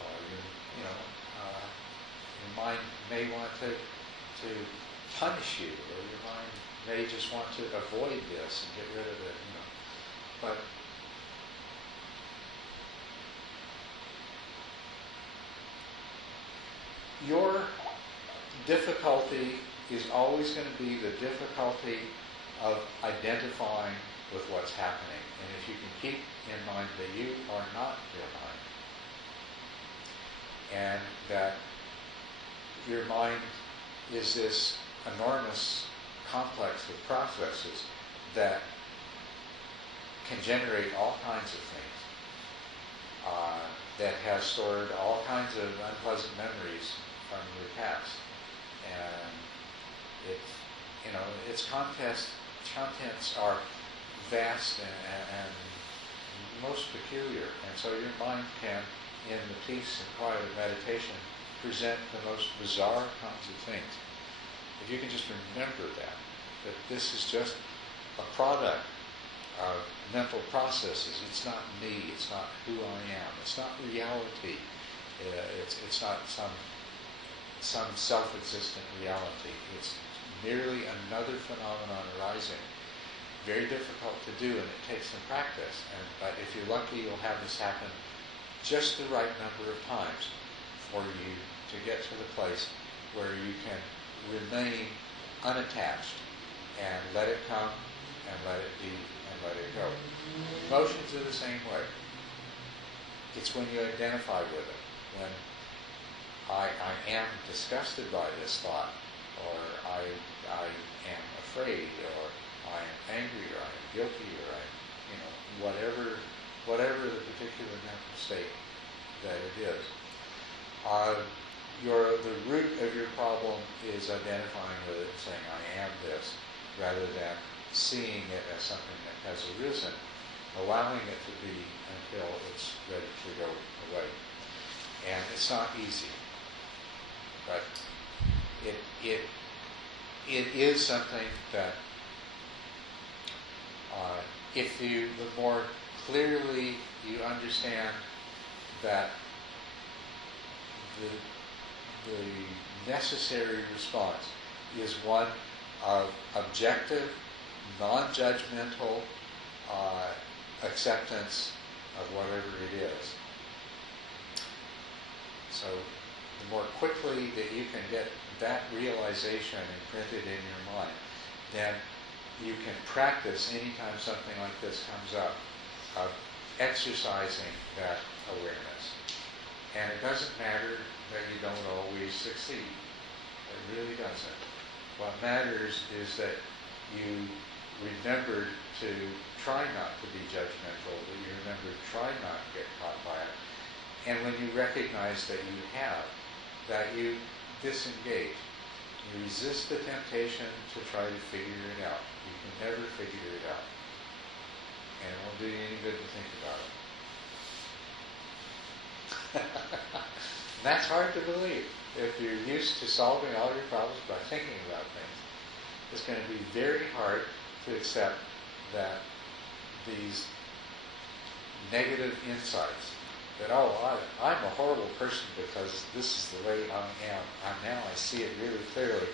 or your mind may want to punish you, or your mind may just want to avoid this and get rid of it, But your difficulty is always going to be the difficulty of identifying with what's happening. And if you can keep in mind that you are not your mind, and that your mind is this enormous complex of processes that can generate all kinds of things, that has stored all kinds of unpleasant memories from your past, and its contents are vast and most peculiar, and so your mind can, in the peace and quiet of meditation, present the most bizarre kinds of things. If you can just remember that this is just a product of mental processes. It's not me. It's not who I am. It's not reality. It's not some self-existent reality. It's merely another phenomenon arising. Very difficult to do, and it takes some practice. But if you're lucky, you'll have this happen just the right number of times for you to get to the place where you can remain unattached and let it come and let it be and let it go. Emotions are the same way. It's when you identify with it. When I am disgusted by this thought, or I am afraid, or I am angry, or I am guilty, or whatever the particular mental state that it is. The root of your problem is identifying with it and saying, I am this, rather than seeing it as something that has arisen, allowing it to be until it's ready to go away. And it's not easy, but it is something that the more clearly you understand that the necessary response is one of objective, non-judgmental acceptance of whatever it is. So the more quickly that you can get that realization imprinted in your mind, then you can practice anytime something like this comes up, of exercising that awareness. And it doesn't matter that you don't always succeed. It really doesn't. What matters is that you remember to try not to be judgmental, that you remember to try not to get caught by it. And when you recognize that you have, that you disengage. You resist the temptation to try to figure it out. You can never figure it out. And it won't do you any good to think about it. And that's hard to believe. If you're used to solving all your problems by thinking about things, it's going to be very hard to accept that these negative insights, that, I'm a horrible person because this is the way I am. Now I see it really clearly.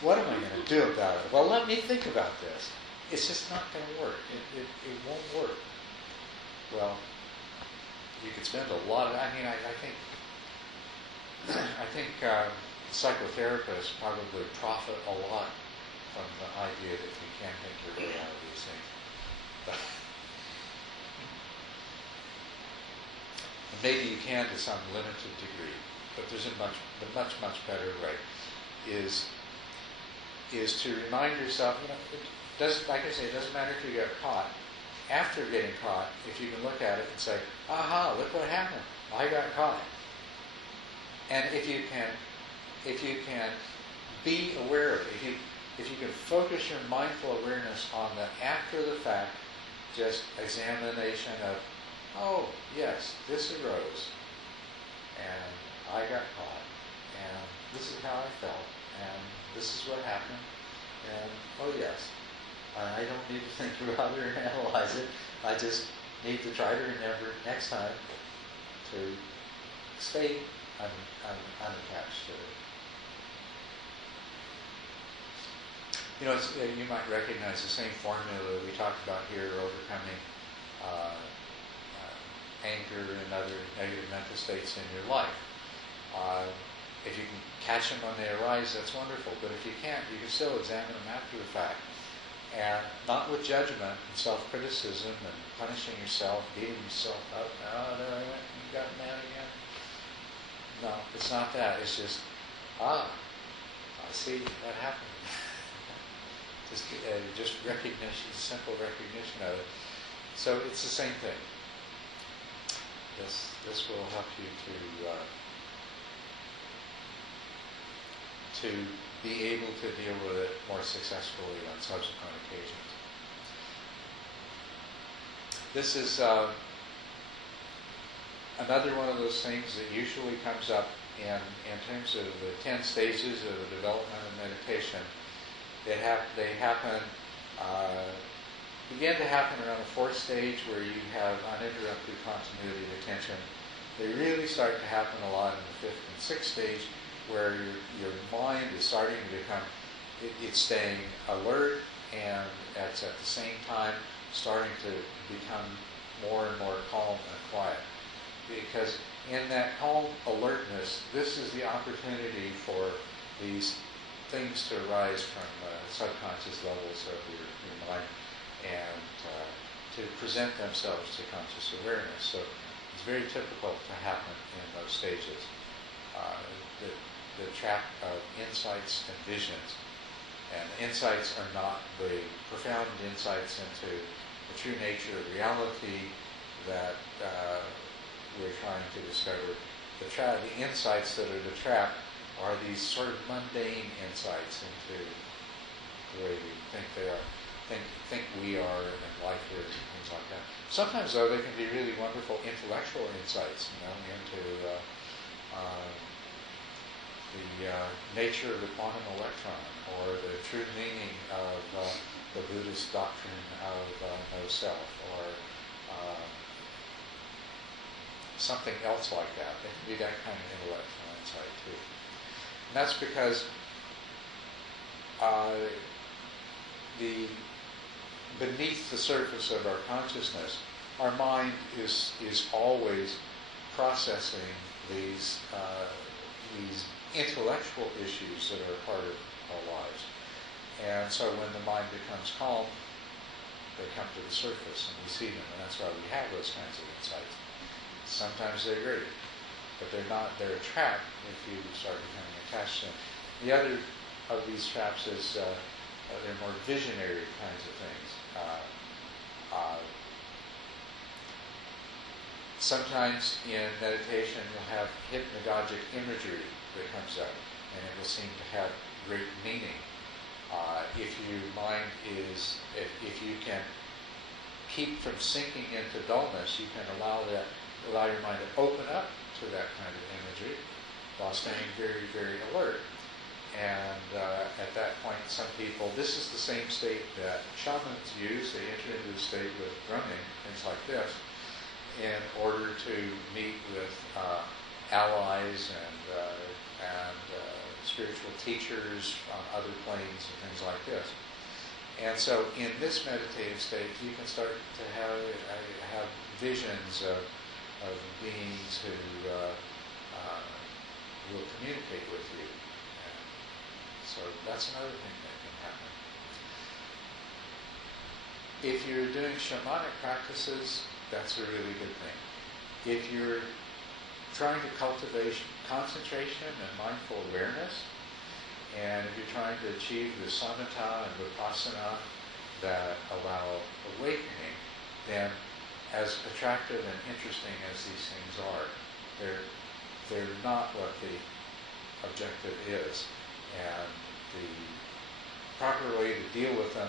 What am I going to do about it? Well, let me think about this. It's just not going to work. It won't work. Well, you could spend a lot of, I think think psychotherapists probably profit a lot from the idea that you can't make your way out of these things. But maybe you can to some limited degree, but there's the much better way is to remind yourself, it doesn't, like I say, it doesn't matter if you get caught. After getting caught, if you can look at it and say, aha, look what happened. I got caught. And if you can be aware of it, if you can focus your mindful awareness on the after the fact, just examination of, oh, yes, this arose, and I got caught, and this is how I felt, and this is what happened, and oh yes, I don't need to think about it or analyze it. I just need to try to remember next time to stay unattached to it. You might recognize the same formula we talked about here, overcoming anger and other negative mental states in your life. If you can catch them when they arise, that's wonderful. But if you can't, you can still examine them after the fact. And not with judgment and self-criticism and punishing yourself, beating yourself up. Oh, there I went, you got mad again. No, it's not that. It's just, I see what happened. Just recognition, simple recognition of it. So it's the same thing. This will help you to be able to deal with it more successfully on subsequent occasions. This is another one of those things that usually comes up in terms of the 10 stages of the development of meditation. They begin to happen around the 4th stage, where you have uninterrupted continuity of attention. They really start to happen a lot in the 5th and 6th stage, where your mind is starting to become, it's staying alert, and it's at the same time starting to become more and more calm and quiet. Because in that calm alertness, this is the opportunity for these things to arise from subconscious levels of your mind and to present themselves to conscious awareness. So it's very typical to happen in those stages. The track of insights and visions. And insights are not the profound insights into the true nature of reality that we're trying to discover. The insights that are the trap are these sort of mundane insights into the way we think they are, think we are, and life is, and things like that. Sometimes, though, they can be really wonderful intellectual insights, into the nature of the quantum electron, or the true meaning of the Buddhist doctrine of no self, or something else like that. It can be that kind of intellectual insight too. And that's because beneath the surface of our consciousness, our mind is always processing these intellectual issues that are part of our lives. And so when the mind becomes calm, they come to the surface and we see them, and that's why we have those kinds of insights. Sometimes they're great, but they're a trap if you start becoming attached to them. The other of these traps is they're more visionary kinds of things. Sometimes in meditation you'll have hypnagogic imagery that comes up, and it will seem to have great meaning. If you can keep from sinking into dullness, you can allow your mind to open up to that kind of imagery while staying very, very alert. And at that point, some people, this is the same state that shamans use. They enter into the state with drumming, things like this, in order to meet with allies and spiritual teachers on other planes and things like this. And so in this meditative state, you can start to have visions of beings who will communicate with you. And so that's another thing that can happen. If you're doing shamanic practices, that's a really good thing. If you're trying to cultivate concentration and mindful awareness, and if you're trying to achieve the samatha and vipassana that allow awakening, then as attractive and interesting as these things are, they're not what the objective is. And the proper way to deal with them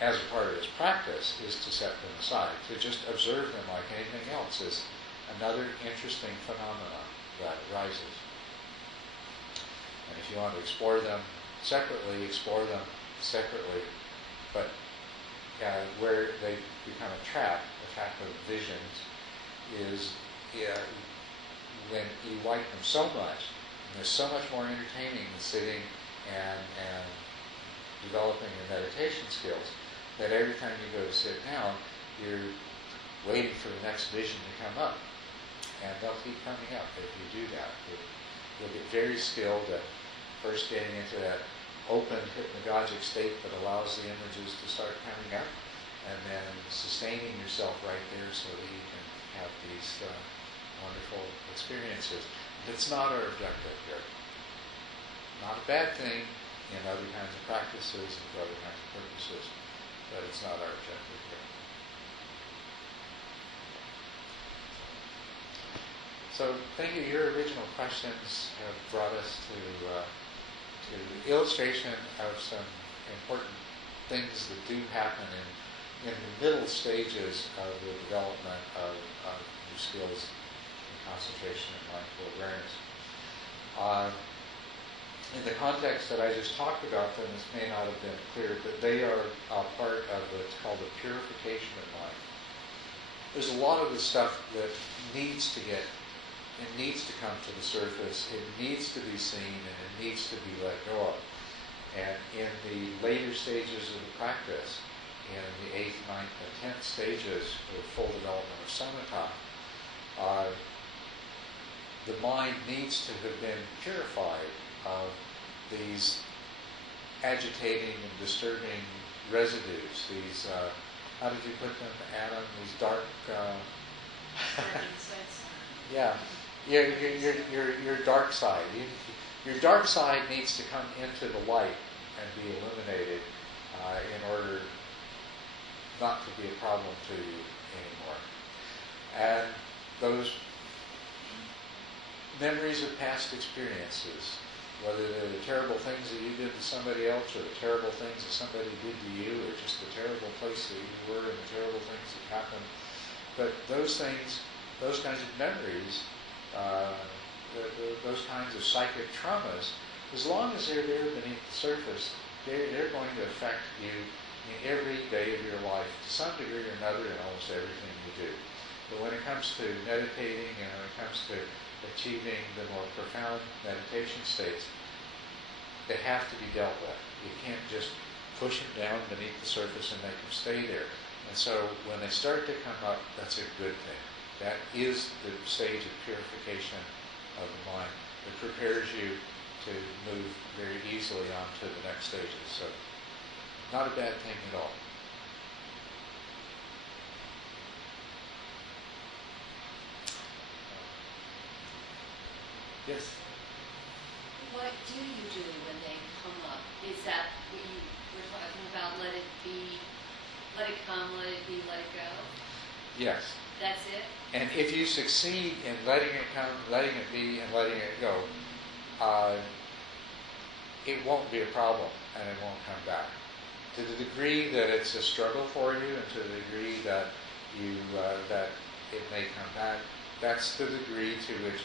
as a part of this practice is to set them aside, to just observe them like anything else as another interesting phenomenon that arises. And if you want to explore them separately, explore them separately. But where they become a trap of visions, is when you like them so much, and they're so much more entertaining than sitting and developing your meditation skills, that every time you go to sit down, you're waiting for the next vision to come up. And they'll keep coming up if you do that. You'll get very skilled at first getting into that open hypnagogic state that allows the images to start coming up, and then sustaining yourself right there so that you can have these wonderful experiences. It's not our objective here. Not a bad thing in other kinds of practices and for other kinds of purposes, but it's not our objective here. So thank you. Your original questions have brought us to illustration of some important things that do happen in the middle stages of the development of new skills in concentration and mindful awareness. In the context that I just talked about them, this may not have been clear, but they are a part of what's called the purification of mind. There's a lot of the stuff that needs to come to the surface, it needs to be seen, and it needs to be let go of. And in the later stages of the practice, in the 8th, 9th, and 10th stages of full development of samatha, the mind needs to have been purified of these agitating and disturbing residues, these, how did you put them, Adam, these dark... yeah. Your dark side. Your dark side needs to come into the light and be illuminated in order not to be a problem to you anymore. And those memories of past experiences, whether they're the terrible things that you did to somebody else, or the terrible things that somebody did to you, or just the terrible place that you were and the terrible things that happened, but those things, those kinds of memories, those kinds of psychic traumas, as long as they're there beneath the surface, they're going to affect you in every day of your life to some degree or another in almost everything you do. But when it comes to meditating and when it comes to achieving the more profound meditation states, they have to be dealt with. You can't just push them down beneath the surface and make them stay there. And so when they start to come up, that's a good thing. That is the stage of purification of the mind. It prepares you to move very easily on to the next stages. So, not a bad thing at all. Yes? What do you do when they come up? Is that what you were talking about? Let it be, let it come, let it be, let it go? Yes. That's it? And if you succeed in letting it come, letting it be, and letting it go, it won't be a problem and it won't come back. To the degree that it's a struggle for you, and to the degree that that it may come back, that's the degree to which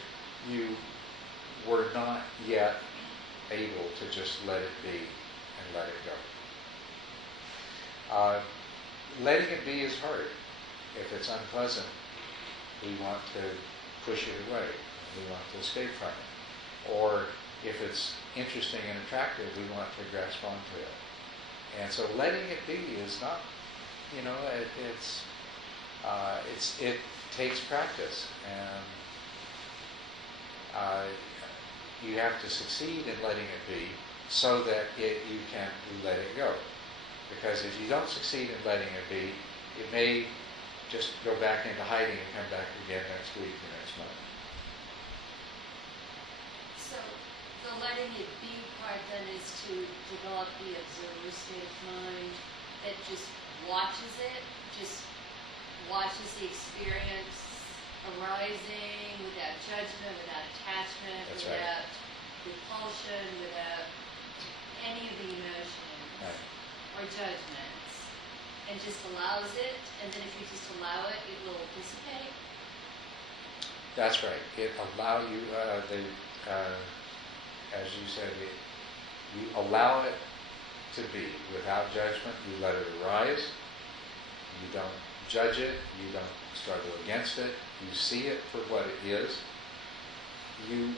you were not yet able to just let it be and let it go. Letting it be is hard. If it's unpleasant, we want to push it away. We want to escape from it. Or if it's interesting and attractive, we want to grasp onto it. And so letting it be is not, it takes practice. And uh, you have to succeed in letting it be so that you can let it go. Because if you don't succeed in letting it be, it may just go back into hiding and come back again next week or next month. So the letting it be part then is to develop the observer state of mind that just watches it, just watches the experience arising without judgment, without attachment, That's right. without repulsion, without any of the emotions Right. or judgments, and just allows it, and then if you just allow it, it will dissipate. That's right. It allow you as you said, you allow it to be without judgment. You let it arise. You don't judge it. You don't struggle against it. You see it for what it is. You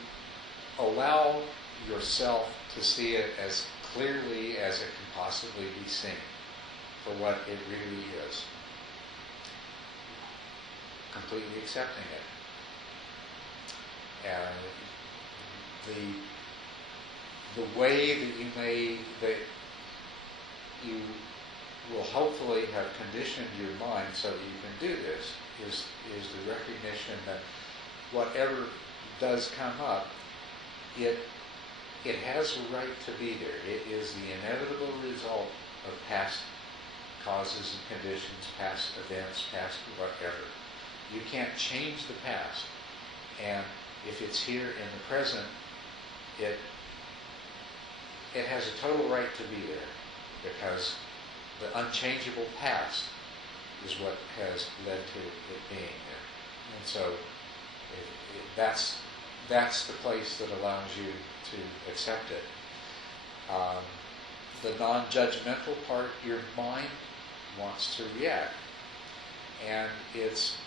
allow yourself to see it as clearly as it can possibly be seen for what it really is. Completely accepting it. And the way that you will hopefully have conditioned your mind so that you can do this is the recognition that whatever does come up, it has a right to be there. It is the inevitable result of past causes and conditions, past events, past whatever. You can't change the past. And if it's here in the present, it has a total right to be there, because the unchangeable past is what has led to it being there. And so that's the place that allows you to accept it. The non-judgmental part, your mind wants to react. And it's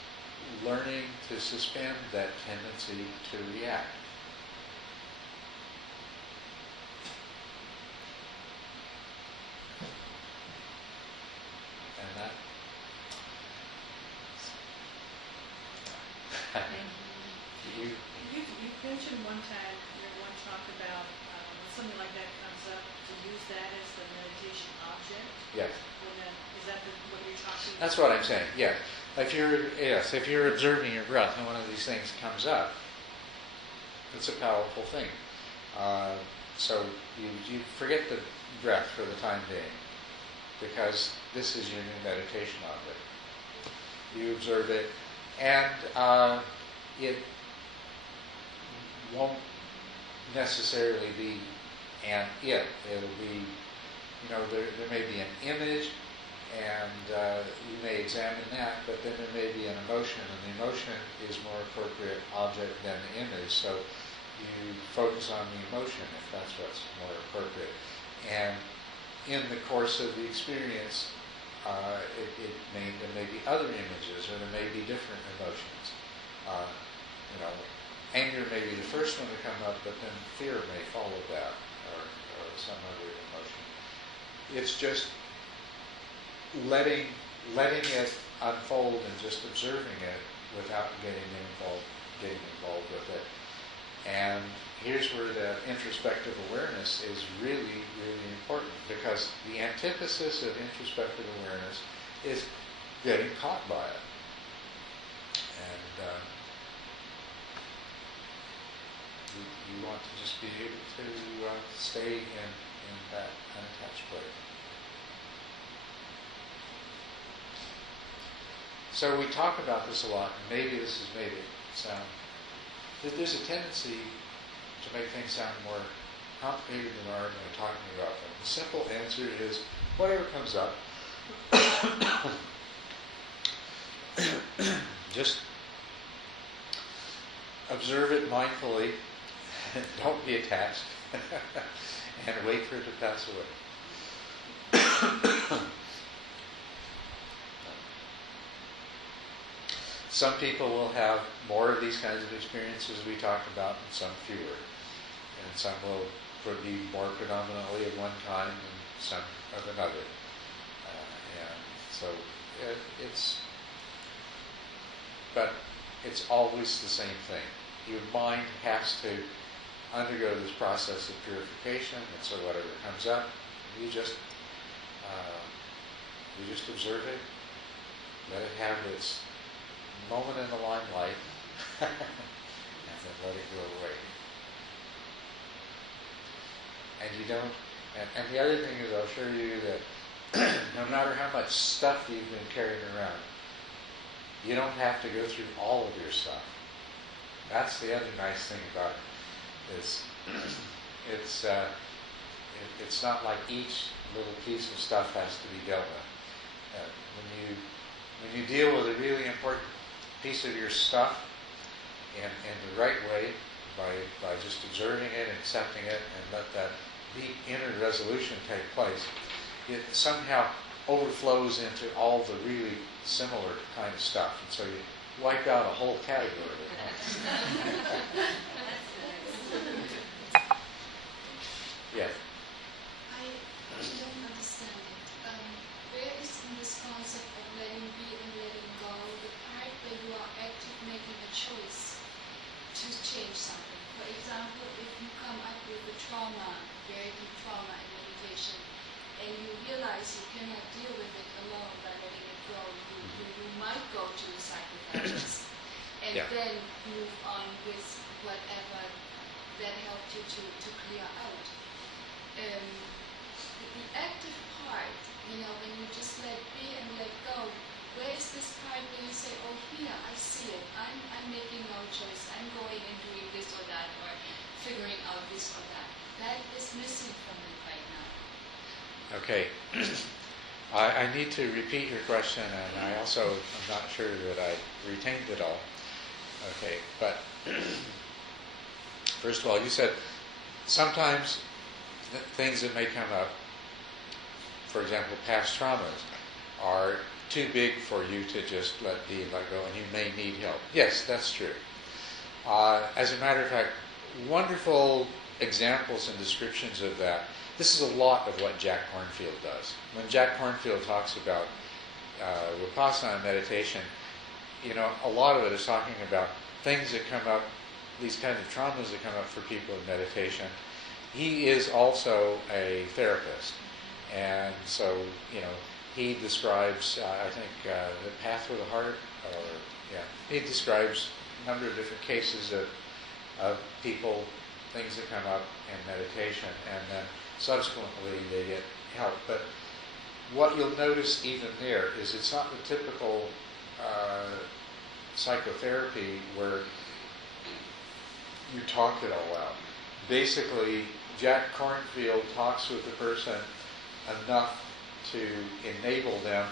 learning to suspend that tendency to react. And that. You, You mentioned one time, one talk about when something like that comes up, to use that as the meditation object. yes. Is that what you're talking about? That's what I'm saying, yeah. If you're observing your breath and one of these things comes up, it's a powerful thing. So you forget the breath for the time being, because this is your new meditation object. You observe it, and it won't necessarily be an it. It'll be, there may be an image, and you may examine that, but then there may be an emotion, and the emotion is more appropriate object than the image. So you focus on the emotion if that's what's more appropriate. And in the course of the experience, there may be other images, or there may be different emotions. Anger may be the first one to come up, but then fear may follow that, or some other emotion. It's just letting it unfold and just observing it without getting involved with it. And here's where the introspective awareness is really, really important, because the antithesis of introspective awareness is getting caught by it. And you want to just be able to stay in that unattached place. So we talk about this a lot, and maybe this has made it sound, that there's a tendency to make things sound more complicated than are when we're talking about them. The simple answer is, whatever comes up, just observe it mindfully, don't be attached, and wait for it to pass away. Some people will have more of these kinds of experiences we talked about, and some fewer. And some will be more predominantly of one kind, and some of another. And so but it's always the same thing. your mind has to undergo this process of purification, and so whatever comes up, you just observe it, let it have its moment in the limelight, and then let it go away. And you don't. And the other thing is, I'll show you that no matter how much stuff you've been carrying around, you don't have to go through all of your stuff. That's the other nice thing about it. Is it's not like each little piece of stuff has to be dealt with. When you deal with a really important piece of your stuff in the right way, by just observing it, accepting it, and let that deep inner resolution take place, it somehow overflows into all the really similar kind of stuff, and so you wipe out a whole category at once. Yeah. I don't understand it. Where is in this concept of letting be and letting go the part where you are actively making a choice to change something? For example, if you come up with a trauma, very deep trauma in meditation, and you realize you cannot deal with it alone by letting it go, you might go to the psychotherapist and then move on with whatever that helped you to clear out. The active part, when you just let be and let go, where is this part where you say, oh, here, I see it, I'm making no choice, I'm going and doing this or that, or figuring out this or that. That is missing from it right now. Okay. I need to repeat your question, and I also am not sure that I retained it all. Okay, but first of all, you said sometimes things that may come up, for example, past traumas, are too big for you to just let be and let go, and you may need help. Yes, that's true. As a matter of fact, wonderful examples and descriptions of that. This is a lot of what Jack Kornfield does. When Jack Kornfield talks about Vipassana meditation, a lot of it is talking about things that come up, these kind of traumas that come up for people in meditation. He is also a therapist, and so he describes, I think, the path with the heart, he describes a number of different cases of people, things that come up in meditation, and then subsequently they get help. But what you'll notice even there is it's not the typical psychotherapy where you talk it all out. Basically, Jack Kornfield talks with the person enough to enable them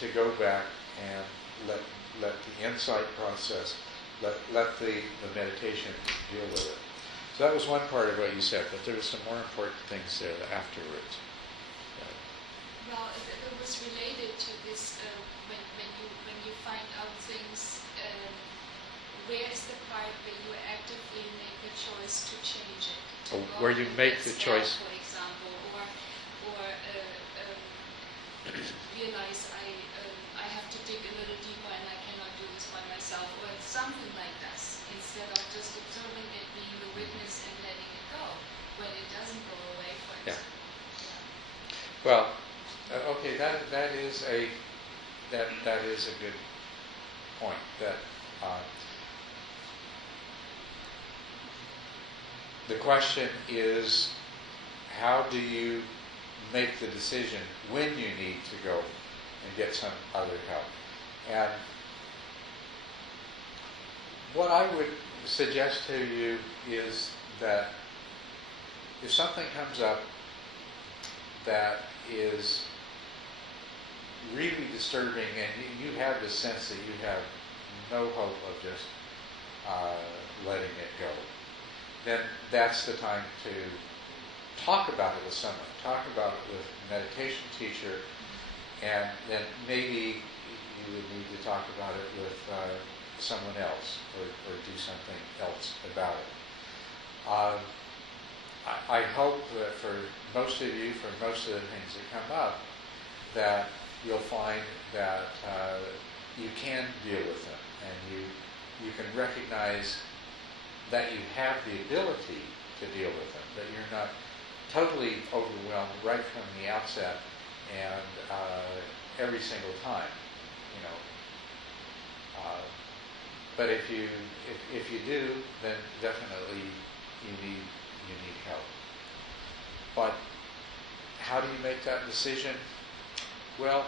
to go back and let the insight process, let the meditation deal with it. So that was one part of what you said, but there were some more important things there afterwards. Well, it was related to this, when you find out things, where is the part where you actively make the choice to change it? Where you make the choice. For example, or realize I have to dig a little deeper and I cannot do this by myself, or something like this, instead of just observing it, being the witness and letting it go when it doesn't go away. For example. Well, okay, that is a good point. That the question is, how do you make the decision when you need to go and get some other help? And what I would suggest to you is that if something comes up that is really disturbing and you have the sense that you have no hope of just letting it go, then that's the time to talk about it with someone. Talk about it with a meditation teacher, and then maybe you would need to talk about it with someone else or do something else about it. I hope that for most of you, for most of the things that come up, that you'll find that you can deal with them, and you can recognize that you have the ability to deal with them, that you're not totally overwhelmed right from the outset and every single time, you know. But if you do, then definitely you need help. But how do you make that decision? Well,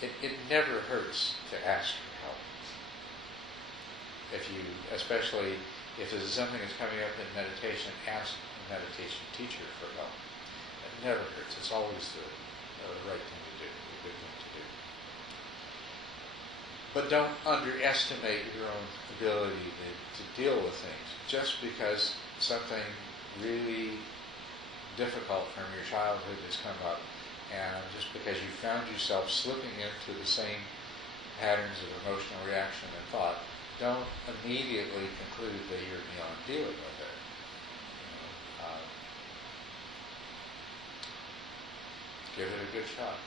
it never hurts to ask for help. Especially if there's something that's coming up in meditation, ask a meditation teacher for help. It never hurts. It's always the right thing to do, the good thing to do. But don't underestimate your own ability to deal with things. Just because something really difficult from your childhood has come up, and just because you found yourself slipping into the same patterns of emotional reaction and thought, don't immediately conclude that you're beyond dealing with it. Give it a good shot.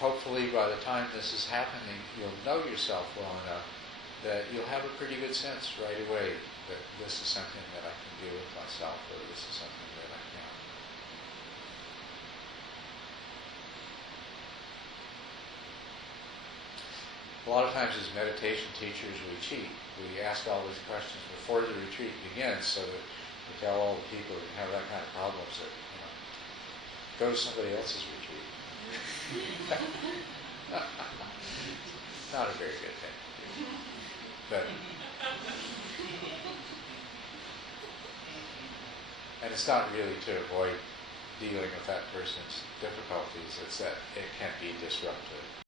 Hopefully by the time this is happening, you'll know yourself well enough that you'll have a pretty good sense right away that this is something that I can deal with myself, or this is something that I can't. A lot of times as meditation teachers we cheat. We ask all these questions before the retreat begins so that we tell all the people who have that kind of problems that, go to somebody else's retreat. Not a very good thing to do. But, and it's not really to avoid dealing with that person's difficulties, it's that it can be disruptive.